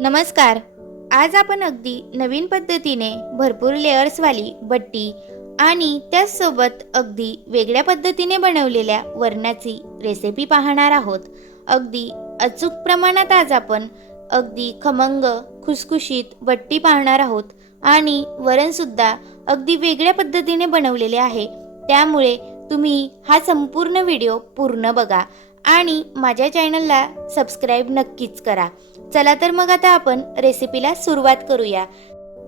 नमस्कार. आज आपण अगदी नवीन पद्धतीने भरपूर लेअर्सवाली बट्टी आणि त्याचसोबत अगदी वेगळ्या पद्धतीने बनवलेल्या वरणाची रेसिपी पाहणार आहोत. अगदी अचूक प्रमाणात आज आपण अगदी खमंग खुसखुशीत बट्टी पाहणार आहोत आणि वरणसुद्धा अगदी वेगळ्या पद्धतीने बनवलेले आहे. त्यामुळे तुम्ही हा संपूर्ण व्हिडिओ पूर्ण बघा आणि माझ्या चॅनलला सबस्क्राईब नक्कीच करा. चला तर मग आता आपण रेसिपीला सुरुवात करूया.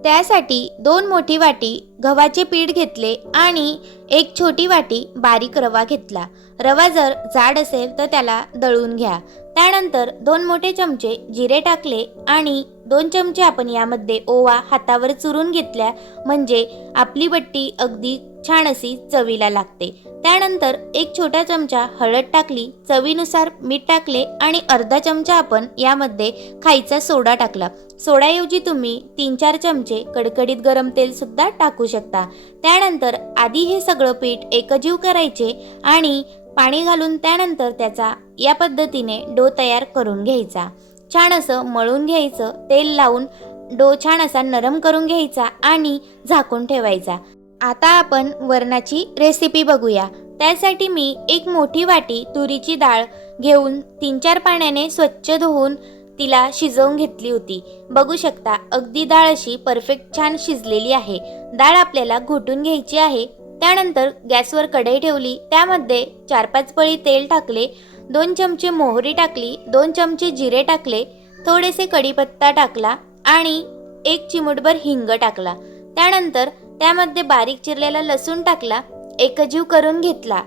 त्यासाठी दोन मोठी वाटी गव्हाचे पीठ घेतले आणि एक छोटी वाटी बारीक रवा घेतला. रवा जर जाड असेल तर त्याला दळून घ्या. त्यानंतर दोन मोठे चमचे जिरे टाकले आणि दोन चमचे आपण यामध्ये ओवा हातावर चुरून घेतल्या. म्हणजे आपली बट्टी अगदी छान अशी चवीला लागते. त्यानंतर एक छोटा चमचा हळद टाकली चवीनुसार मीठ टाकले आणि अर्धा चमचा आपण यामध्ये खायचा सोडा टाकला. सोडाऐवजी तुम्ही तीन चार चमचे कडकडीत गरम तेल सुद्धा टाकू शकता. त्यानंतर आधी हे सगळं पीठ एकजीव करायचे आणि पाणी घालून त्यानंतर त्याचा या पद्धतीने डो तयार करून घ्यायचा. छान असं मळून घ्यायचं तेल लावून डो छान असा नरम करून घ्यायचा आणि झाकून ठेवायचा. आता आपण वरणाची रेसिपी बघूया. त्यासाठी मी एक मोठी वाटी तुरीची डाळ घेऊन तीन चार पाण्याने स्वच्छ धुवून तिला शिजवून घेतली होती. बघू शकता अगदी डाळ अशी परफेक्ट छान शिजलेली आहे. डाळ आपल्याला घोटून घ्यायची आहे. त्यानंतर गॅसवर कढई ठेवली. त्यामध्ये चार पाच पळी तेल टाकले दोन चमचे मोहरी टाकली दोन चमचे जिरे टाकले थोडेसे कढीपत्ता टाकला आणि एक चिमूटभर हिंग टाकला. त्यानंतर त्यामध्ये बारीक चिरलेला लसूण टाकला एकजीव करून घेतला.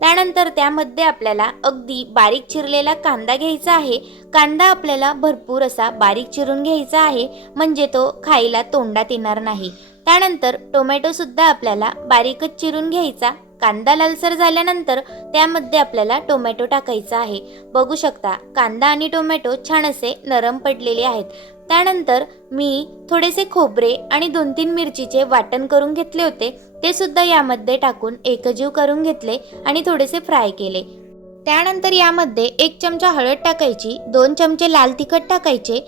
त्यानंतर त्यामध्ये आपल्याला अगदी बारीक चिरलेला कांदा घ्यायचा आहे. कांदा आपल्याला भरपूर असा बारीक चिरून घ्यायचा आहे म्हणजे तो खायला तोंडात येणार नाही. त्यानंतर टोमॅटोसुद्धा आपल्याला बारीकच चिरून घ्यायचा. कांदा लालसर झाल्यानंतर त्यामध्ये आपल्याला टोमॅटो टाकायचा आहे. बघू शकता कांदा आणि टोमॅटो छान असे नरम पडलेले आहेत. त्यानंतर मी थोडेसे खोबरे आणि दोन तीन मिरचीचे वाटण करून घेतले होते. ते सुद्धा यामध्ये टाकून एकजीव करून घेतले आणि थोडेसे फ्राय केले. त्यानंतर यामध्ये एक चमचा हळद टाकायची दोन चमचे लाल तिखट टाकायचे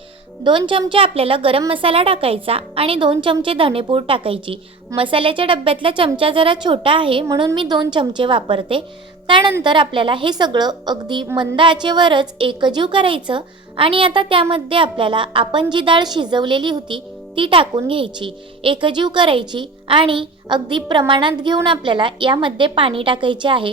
दोन चमचे आपल्याला गरम मसाला टाकायचा आणि दोन चमचे धनेपूड टाकायची. मसाल्याच्या डब्यातला चमचा जरा छोटा आहे म्हणून मी दोन चमचे वापरते. त्यानंतर आपल्याला हे सगळं अगदी मंद आचेवरच एकजीव करायचं आणि आता त्यामध्ये आपल्याला आपण जी डाळ शिजवलेली होती ती टाकून घ्यायची. एकजीव करायची आणि अगदी प्रमाणात घेऊन आपल्याला यामध्ये पाणी टाकायचे आहे.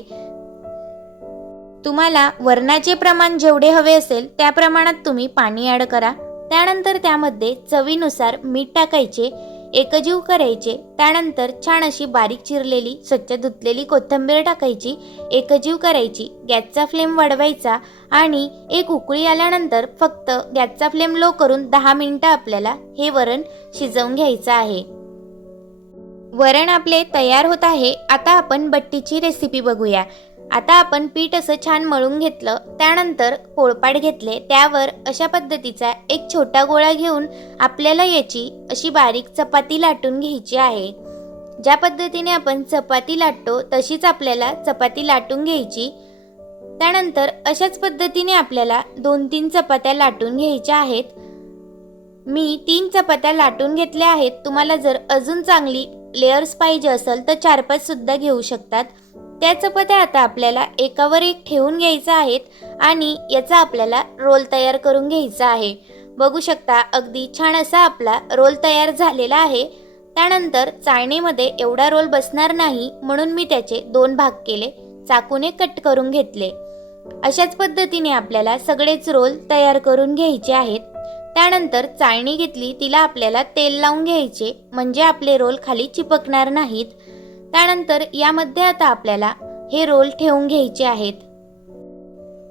तुम्हाला वरणाचे प्रमाण जेवढे हवे असेल त्या प्रमाणात तुम्ही पाणी ॲड करा. त्यानंतर त्यामध्ये चवीनुसार मीठ टाकायचे एकजीव करायचे त्यानंतर छान अशी बारीक चिरलेली स्वच्छ धुतलेली कोथिंबीर टाकायची एकजीव करायची गॅसचा फ्लेम वाढवायचा आणि एक उकळी आल्यानंतर फक्त गॅसचा फ्लेम लो करून दहा मिनटं आपल्याला हे वरण शिजवून घ्यायचं आहे. वरण आपले तयार होत आहे. आता आपण बट्टीची रेसिपी बघूया. आता आपण पीठ असं छान मळून घेतलं त्यानंतर पोळपाट घेतले. त्यावर अशा पद्धतीचा एक छोटा गोळा घेऊन आपल्याला याची अशी बारीक चपाती लाटून घ्यायची आहे. ज्या पद्धतीने आपण चपाती लाटतो तशीच आपल्याला चपाती लाटून घ्यायची. त्यानंतर अशाच पद्धतीने आपल्याला दोन तीन चपात्या लाटून घ्यायच्या आहेत. मी तीन चपात्या लाटून घेतल्या आहेत. तुम्हाला जर अजून चांगली लेअर्स पाहिजे असेल तर चार पाच सुद्धा घेऊ शकतात. त्या चपात्या आता आपल्याला एकावर एक ठेवून घ्यायचं आहेत आणि याचा आपल्याला रोल तयार करून घ्यायचा आहे. बघू शकता अगदी छान असा आपला रोल तयार झालेला आहे. त्यानंतर चाळणीमध्ये एवढा रोल बसणार नाही म्हणून मी त्याचे दोन भाग केले चाकूने कट करून घेतले. अशाच पद्धतीने आपल्याला सगळेच रोल तयार करून घ्यायचे आहेत. त्यानंतर चाळणी घेतली तिला आपल्याला तेल लावून घ्यायचे म्हणजे आपले रोल खाली चिपकणार नाहीत. त्यानंतर यामध्ये आता आपल्याला हे रोल ठेवून घ्यायचे आहेत.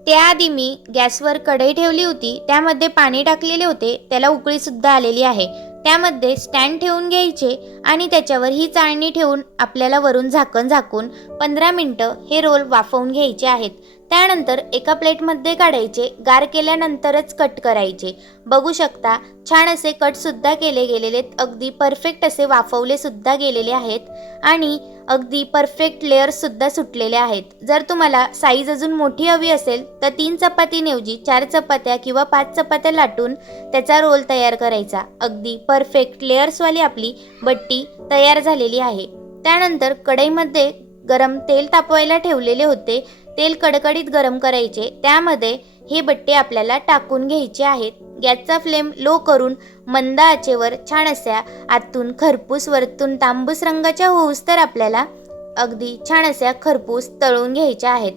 त्याआधी मी गॅसवर कढई ठेवली होती त्यामध्ये पाणी टाकलेले होते त्याला उकळीसुद्धा आलेली आहे. त्यामध्ये स्टँड ठेवून घ्यायचे आणि त्याच्यावर ही चाळणी ठेवून आपल्याला वरून झाकण झाकून पंधरा मिनटं हे रोल वाफवून घ्यायचे आहेत. त्यानंतर एका प्लेटमध्ये काढायचे गार केल्यानंतरच कट करायचे. बघू शकता छान असे कटसुद्धा केले गेलेले आहेत अगदी परफेक्ट असे वाफवले सुद्धा गेलेले आहेत आणि अगदी परफेक्ट लेअर्ससुद्धा सुटलेले आहेत. जर तुम्हाला साईज अजून मोठी हवी असेल तर तीन चपातीऐवजी चार चपात्या किंवा पाच चपात्या लाटून त्याचा रोल तयार करायचा. अगदी परफेक्ट लेअर्सवाली आपली बट्टी तयार झालेली आहे. त्यानंतर कढईमध्ये गरम तेल तापवायला ठेवलेले होते. तेल कडकडीत गरम करायचे. त्यामध्ये हे बट्टे आपल्याला टाकून घ्यायचे आहेत. गॅसचा फ्लेम लो करून मंद आचेवर छान अशा आतून खरपूस वरतून तांबूस रंगाच्या होऊस तर आपल्याला अगदी छान अशा खरपूस तळून घ्यायच्या आहेत.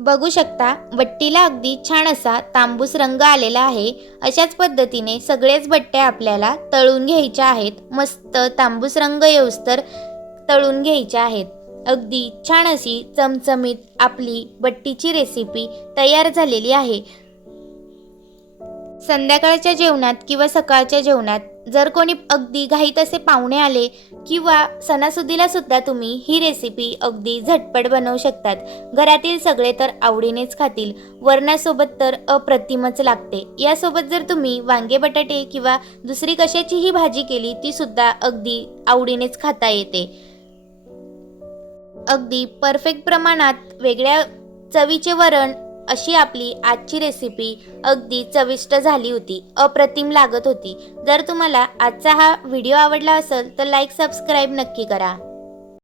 बघू शकता बट्टीला अगदी छान असा तांबूस रंग आलेला आहे. अशाच पद्धतीने सगळेच बट्टे आपल्याला तळून घ्यायच्या आहेत. मस्त तांबूस रंग येऊस तर तळून घ्यायच्या आहेत. अगदी छान अशी चमचमीत आपली बट्टीची रेसिपी तयार झालेली आहे. संध्याकाळच्या जेवणात किंवा सकाळच्या जेवणात जर कोणी अगदी घाईत असे पाहुणे आले किंवा सणासुदीला सुद्धा तुम्ही ही रेसिपी अगदी झटपट बनवू शकतात. घरातील सगळे तर आवडीनेच खातील. वरणासोबत तर अप्रतिमच लागते. यासोबत जर तुम्ही वांगे बटाटे किंवा दुसरी कशाचीही भाजी केली ती सुद्धा अगदी आवडीनेच खाता येते. अगदी परफेक्ट प्रमाणात वेगळ्या चवीचे वरण अशी आपली आजची रेसिपी अगदी चविष्ट झाली होती अप्रतिम लागत होती. जर तुम्हाला आजचा हा व्हिडिओ आवडला असेल तर लाईक सबस्क्राईब नक्की करा.